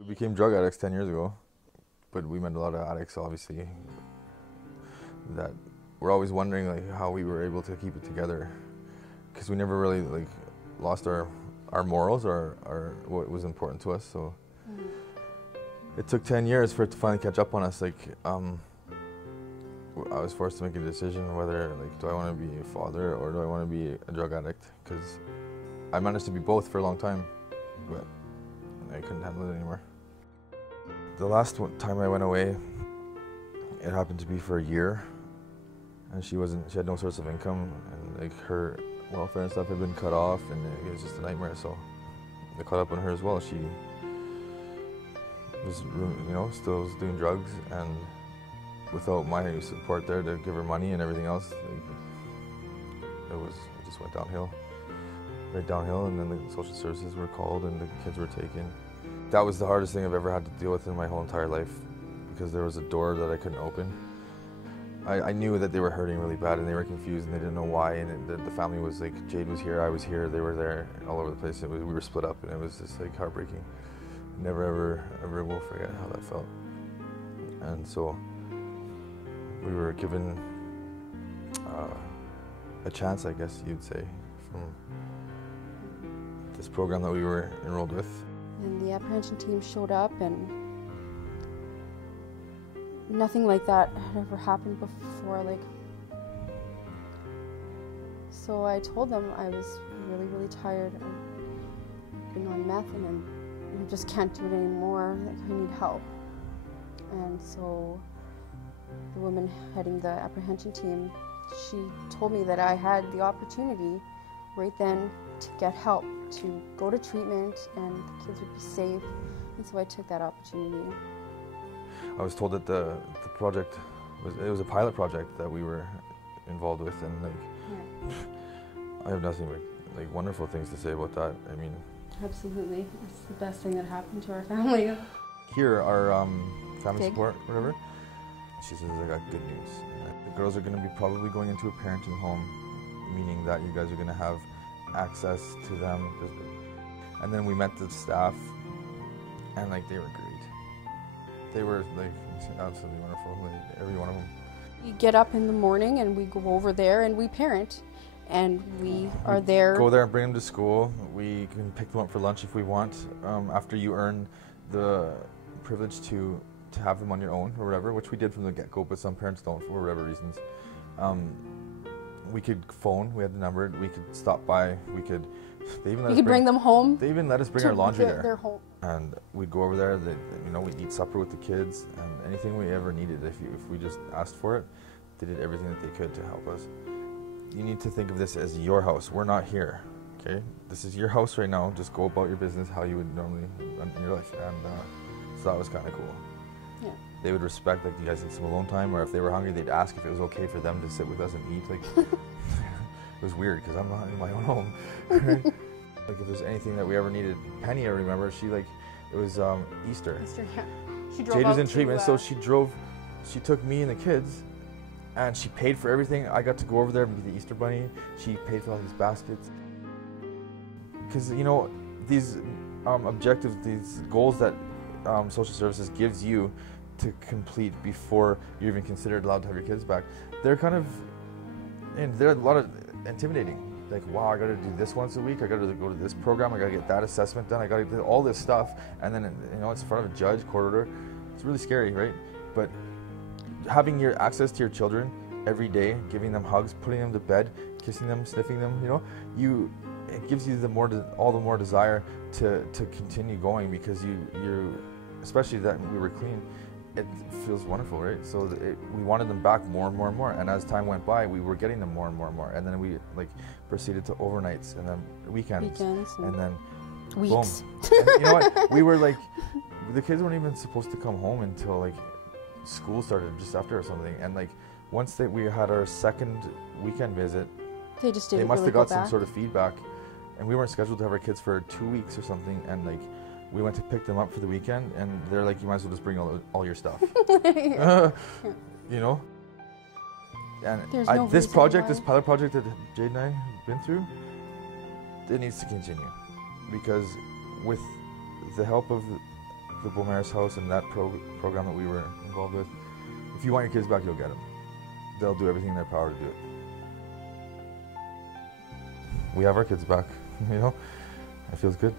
We became drug addicts 10 years ago, but we met a lot of addicts, obviously, that we're always wondering like how we were able to keep it together, because we never really like lost our morals or what was important to us. So it took 10 years for it to finally catch up on us. Like I was forced to make a decision whether like do I want to be a father or do I want to be a drug addict, because I managed to be both for a long time, but I couldn't handle it anymore. The last time I went away, it happened to be for a year, and she had no source of income, and like her welfare and stuff had been cut off, and it was just a nightmare. So it caught up on her as well. She was, still was doing drugs, and without my support there to give her money and everything else, like, it just went downhill, right downhill. And then the social services were called, and the kids were taken. That was the hardest thing I've ever had to deal with in my whole entire life, because there was a door that I couldn't open. I knew that they were hurting really bad, and they were confused, and they didn't know why. And the family was like, Jade was here, I was here, they were there, all over the place. We were split up, and it was just like heartbreaking. Never ever will forget how that felt. And so we were given a chance, I guess you'd say, from this program that we were enrolled with. And the apprehension team showed up, and nothing like that had ever happened before. So I told them I was really tired. I've been on meth, and I just can't do it anymore. Like, I need help. And so the woman heading the apprehension team, she told me that I had the opportunity right then to get help, to go to treatment, and the kids would be safe. And so I took that opportunity. I was told that the project was a pilot project that we were involved with, and like I have nothing but like wonderful things to say about that. I mean, absolutely, it's the best thing that happened to our family. Here, our family support, whatever. She says, I got good news. The girls are going to be probably going into a parenting home, meaning that you guys are going to have access to them. And then we met the staff, and like they were great. They were like absolutely wonderful, like every one of them. We get up in the morning and we go over there and we parent, and we are there. Go there and bring them to school. We can pick them up for lunch if we want. After you earn the privilege to have them on your own or whatever, which we did from the get-go, but some parents don't for whatever reasons. We could phone, we had the number, we could stop by, we could bring them home. They even let us bring our laundry there. Their home. And we'd go over there, we'd eat supper with the kids, and anything we ever needed, if we just asked for it, they did everything that they could to help us. You need to think of this as your house. We're not here, okay? This is your house right now. Just go about your business how you would normally run your life. And so that was kind of cool. Yeah. They would respect, like, you guys need some alone time, or if they were hungry, they'd ask if it was okay for them to sit with us and eat. Like, it was weird, because I'm not in my own home. Right? Like, if there's anything that we ever needed, Penny, I remember, it was Easter. Easter, yeah. She drove Jade was in to, treatment, so she took me and the kids, and she paid for everything. I got to go over there and be the Easter bunny. She paid for all these baskets. Because, these objectives, these goals that social services gives you to complete before you're even considered allowed to have your kids back, they're a lot of intimidating. Like, wow, I got to do this once a week, I got to go to this program, I got to get that assessment done, I got to do all this stuff, and then it's in front of a judge, court order. It's really scary, right? But having your access to your children every day, giving them hugs, putting them to bed, kissing them, sniffing them, it gives you all the more desire to continue going, because you especially that we were clean, it feels wonderful, right? So we wanted them back more and more and more, and as time went by, we were getting them more and more and more, and then we proceeded to overnights, and then weekends and then weeks. Boom. And you know what? We were the kids weren't even supposed to come home until school started just after or something, and once we had our second weekend visit, they must have got some sort of feedback, and we weren't scheduled to have our kids for 2 weeks or something, and we went to pick them up for the weekend, and they're like, you might as well just bring all your stuff. And this pilot project that Jade and I have been through, it needs to continue, because with the help of the Beaumaris House and that program that we were involved with, if you want your kids back, you'll get them. They'll do everything in their power to do it. We have our kids back, you know? It feels good.